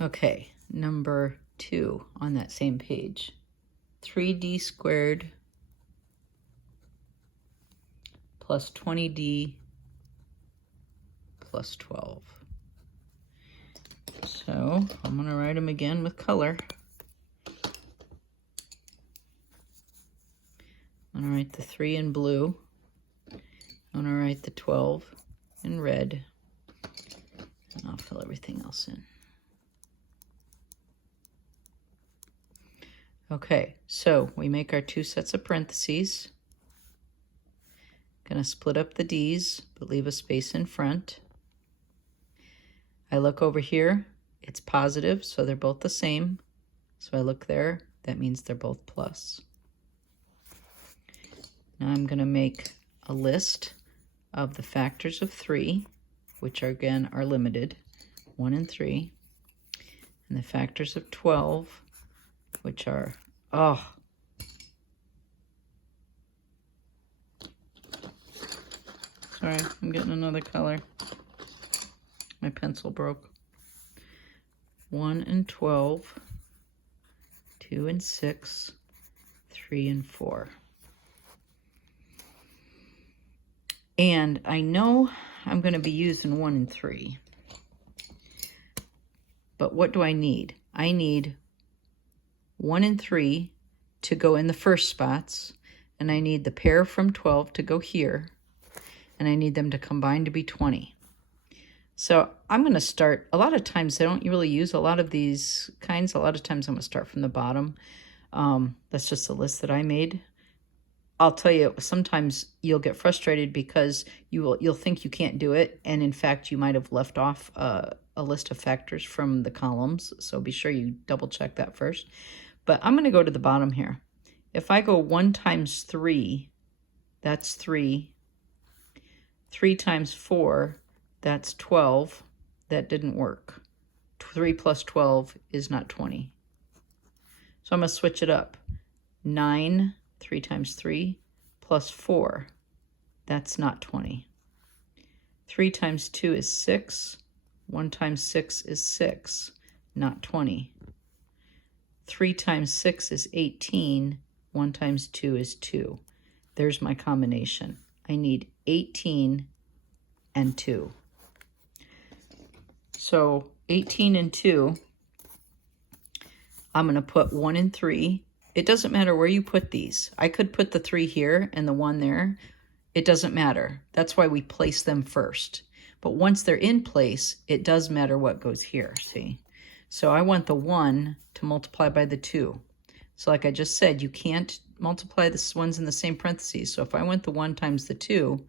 Okay, number 2 on that same page. 3d squared plus 20d plus 12. So I'm going to write them again with color. I'm going to write the 3 in blue. I'm going to write the 12 in red. And I'll fill everything else in. Okay, so we make our 2 sets of parentheses. Going to split up the d's, but leave a space in front. I look over here, it's positive, so they're both the same. So I look there, that means they're both plus. Now I'm going to make a list of the factors of 3, which are, again, are limited, 1 and 3, and the factors of 12, which are, sorry, I'm getting another color. My pencil broke. 1 and 12, 2 and 6, 3 and 4. And I know I'm going to be using 1 and 3. But what do I need? I need 1 and 3 to go in the first spots, and I need the pair from 12 to go here, and I need them to combine to be 20. So I'm going to start, a lot of times I don't really use a lot of these kinds. A lot of times I'm going to start from the bottom. That's just a list that I made. I'll tell you, sometimes you'll get frustrated because you'll think you can't do it, and in fact you might have left off a list of factors from the columns, so be sure you double check that first. But I'm going to go to the bottom here. If I go 1 times 3, that's 3. 3 times 4, that's 12. That didn't work. 3 plus 12 is not 20. So I'm going to switch it up. 9, 3 times 3, plus 4. That's not 20. 3 times 2 is 6. 1 times 6 is 6, not 20. 3 times 6 is 18. 1 times 2 is 2. There's my combination. I need 18 and 2. So 18 and 2, I'm going to put 1 and 3. It doesn't matter where you put these. I could put the 3 here and the 1 there. It doesn't matter. That's why we place them first. But once they're in place, it does matter what goes here, see? So I want the 1 to multiply by the 2. So like I just said, you can't multiply the ones in the same parentheses. So if I went the 1 times the 2,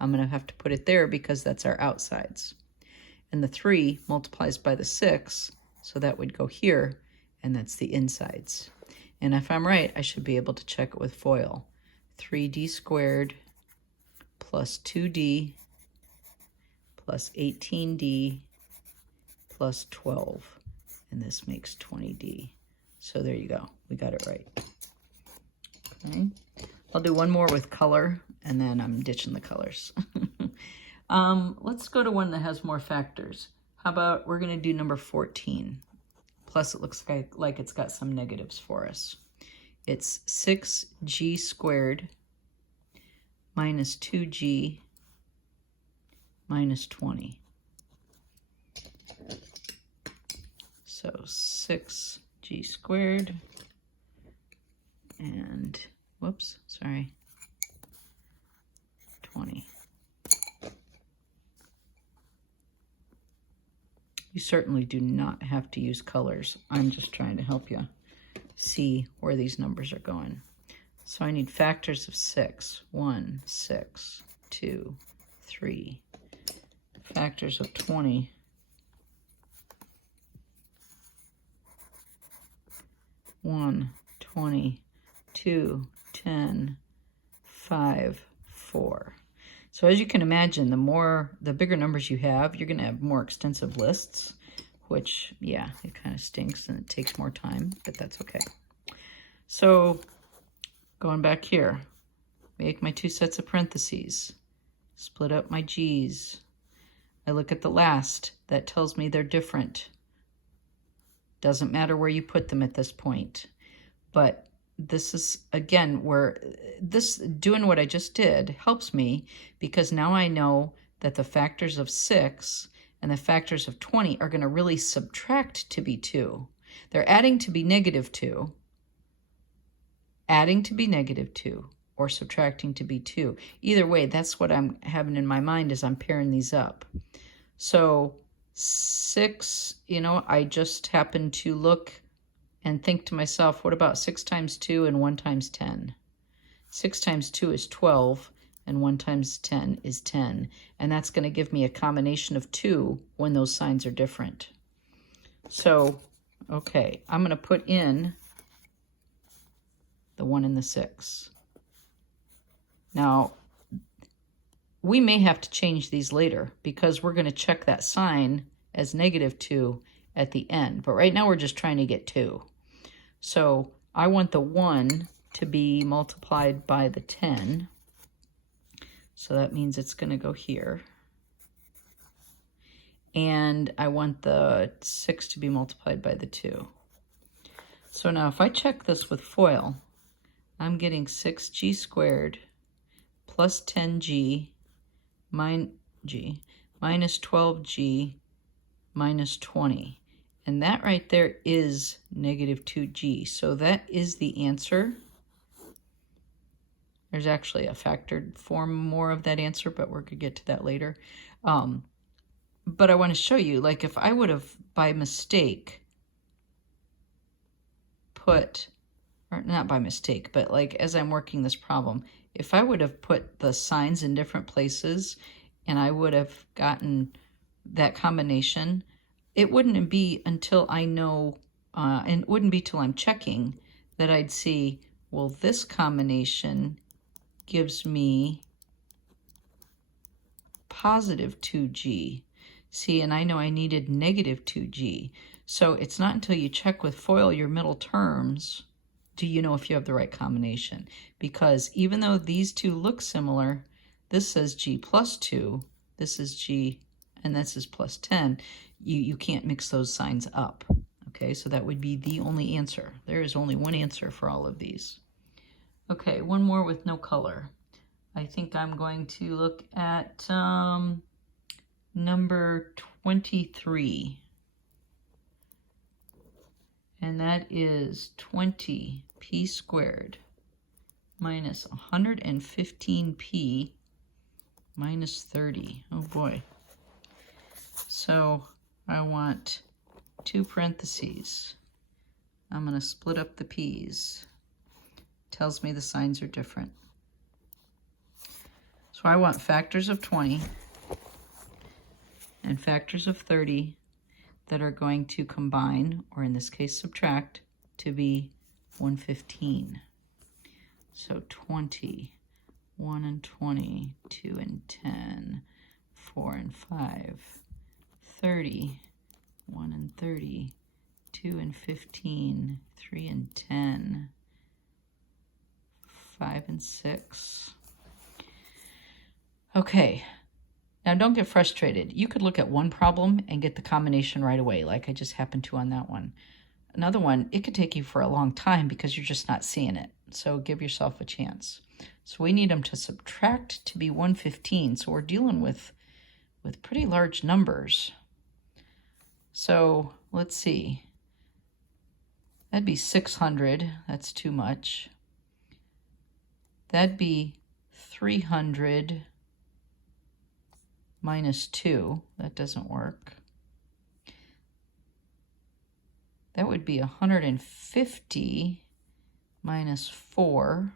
I'm going to have to put it there because that's our outsides. And the 3 multiplies by the 6, so that would go here, and that's the insides. And if I'm right, I should be able to check it with FOIL. 3d squared plus 2d plus 18d plus 12. And this makes 20d. So there you go. We got it right. Okay. I'll do one more with color, and then I'm ditching the colors. Let's go to one that has more factors. How about we're going to do number 14. Plus it looks like it's got some negatives for us. It's 6g squared minus 2g minus 20. So 6g squared and, whoops, sorry, 20. You certainly do not have to use colors. I'm just trying to help you see where these numbers are going. So I need factors of 6. 1, 6, 2, 3. Factors of 20. 1, 20, 2, 10, 5, 4. So as you can imagine, the bigger numbers you have, you're going to have more extensive lists, which, yeah, it kind of stinks and it takes more time, but that's okay. So going back here, make my 2 sets of parentheses, split up my g's. I look at the last. That tells me they're different. Doesn't matter where you put them at this point. But this is, again, where this doing what I just did helps me, because now I know that the factors of 6 and the factors of 20 are going to really subtract to be 2. They're adding to be -2, adding to be -2, or subtracting to be 2. Either way, that's what I'm having in my mind as I'm pairing these up. So 6, I just happened to look and think to myself, what about 6 times 2 and 1 times 10? 6 times 2 is 12, and 1 times 10 is 10. And that's going to give me a combination of 2 when those signs are different. So, okay, I'm going to put in the 1 and the 6. Now, we may have to change these later, because we're going to check that sign as -2 at the end. But right now we're just trying to get 2. So I want the 1 to be multiplied by the 10. So that means it's going to go here. And I want the 6 to be multiplied by the 2. So now if I check this with FOIL, I'm getting 6g squared plus 10g minus 12g minus 20. And that right there is -2g. So that is the answer. There's actually a factored form more of that answer, but we're going to get to that later. But I want to show you, like, if I would have by mistake put, or not by mistake, but like as I'm working this problem, if I would have put the signs in different places and I would have gotten that combination, it wouldn't be until I know, and it wouldn't be till I'm checking that I'd see, well, this combination gives me +2g. See, and I know I needed -2g. So it's not until you check with FOIL your middle terms do you know if you have the right combination. Because even though these two look similar, this says g plus 2, this is g, and this is plus 10, you can't mix those signs up. Okay, so that would be the only answer. There is only one answer for all of these. Okay, one more with no color. I think I'm going to look at number 23. And that is 20p squared minus 115p minus 30. Oh boy. So I want 2 parentheses. I'm going to split up the p's. Tells me the signs are different. So I want factors of 20 and factors of 30 that are going to combine, or in this case subtract, to be 115. So 20, 1 and 20, 2 and 10, 4 and 5, 30, 1 and 30, 2 and 15, 3 and 10, 5 and 6. Okay, now don't get frustrated. You could look at one problem and get the combination right away, like I just happened to on that one. Another one, it could take you for a long time because you're just not seeing it. So give yourself a chance. So we need them to subtract to be 115. So we're dealing with pretty large numbers. So let's see. That'd be 600. That's too much. That'd be 300 minus 2. That doesn't work. That would be 150 minus 4.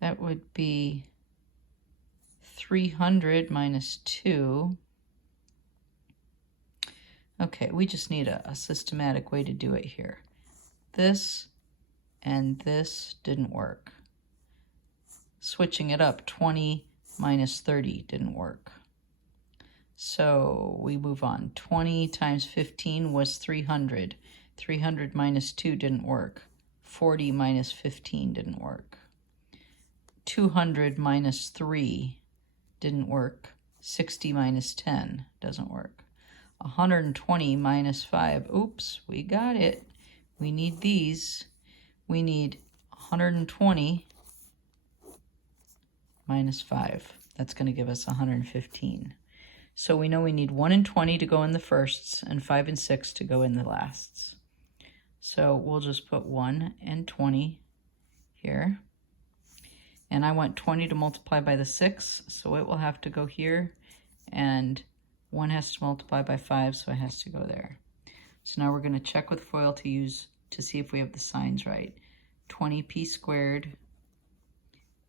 That would be 300 minus 2. Okay, we just need a systematic way to do it here. This and this didn't work. Switching it up, 20 minus 30 didn't work. So we move on. 20 times 15 was 300. 300 minus 2 didn't work. 40 minus 15 didn't work. 200 minus 3 didn't work. 60 minus 10 doesn't work. 120 minus 5. Oops, we got it. We need these. We need 120 minus 5. That's going to give us 115. So we know we need 1 and 20 to go in the firsts and 5 and 6 to go in the lasts. So we'll just put 1 and 20 here. And I want 20 to multiply by the 6, so it will have to go here. And 1 has to multiply by 5, so it has to go there. So now we're going to check with FOIL to see if we have the signs right. 20p squared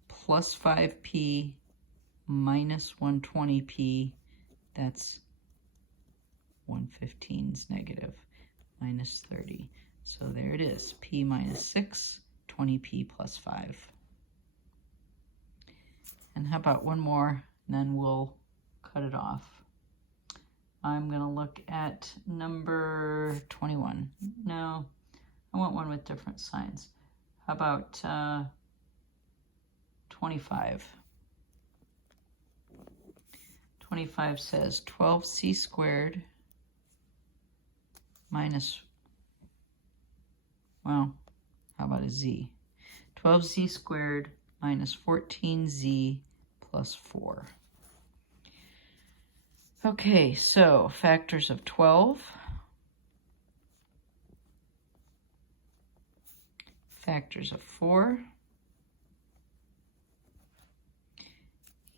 plus 5p minus 120p, that's 115's negative, minus 30. So there it is, p minus 6, 20p plus 5. And how about one more, and then we'll cut it off. I'm going to look at number 21. No, I want one with different signs. How about 25? 25 says 12c squared minus, well, how about a z? 12z squared minus 14z plus 4. Okay, so factors of 12, factors of 4,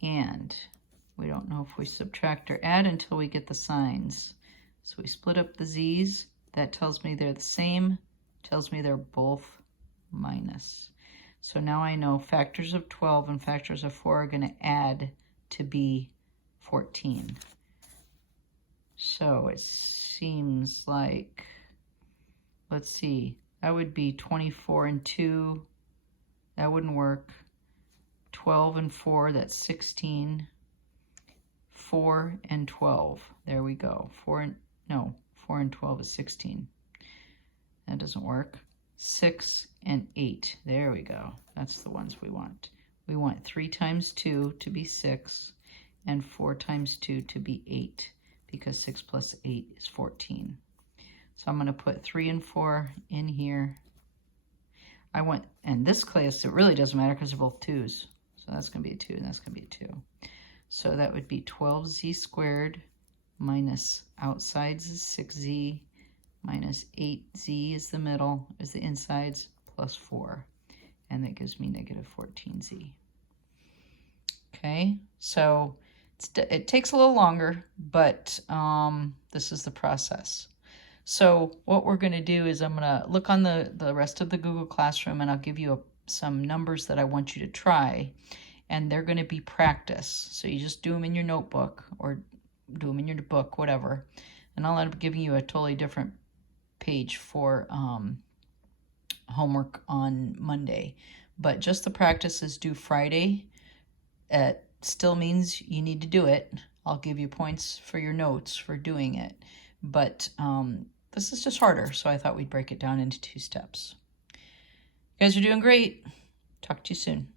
and we don't know if we subtract or add until we get the signs. So we split up the z's. That tells me they're the same, tells me they're both minus. So now I know factors of 12 and factors of 4 are going to add to be 14. So it seems like, let's see, that would be 24 and 2. That wouldn't work. 12 and 4, that's 16. 4 and 12, there we go. 4 and 12 is 16. That doesn't work. 6 and 8, there we go. That's the ones we want. We want 3 times 2 to be 6 and 4 times 2 to be 8, because 6 plus 8 is 14. So I'm going to put 3 and 4 in here. I want, and this class, it really doesn't matter because they're both 2's. So that's going to be a 2 and that's going to be a 2. So that would be 12z squared minus outsides is 6z minus 8z is the middle, is the insides, plus 4. And that gives me negative 14z. Okay, so it takes a little longer, but this is the process. So what we're going to do is I'm going to look on the rest of the Google Classroom, and I'll give you some numbers that I want you to try, and they're going to be practice. So you just do them in your notebook or do them in your book, whatever, and I'll end up giving you a totally different page for homework on Monday. But just the practice is due Friday. It still means you need to do it. I'll give you points for your notes for doing it. But this is just harder, so I thought we'd break it down into 2 steps. You guys are doing great. Talk to you soon.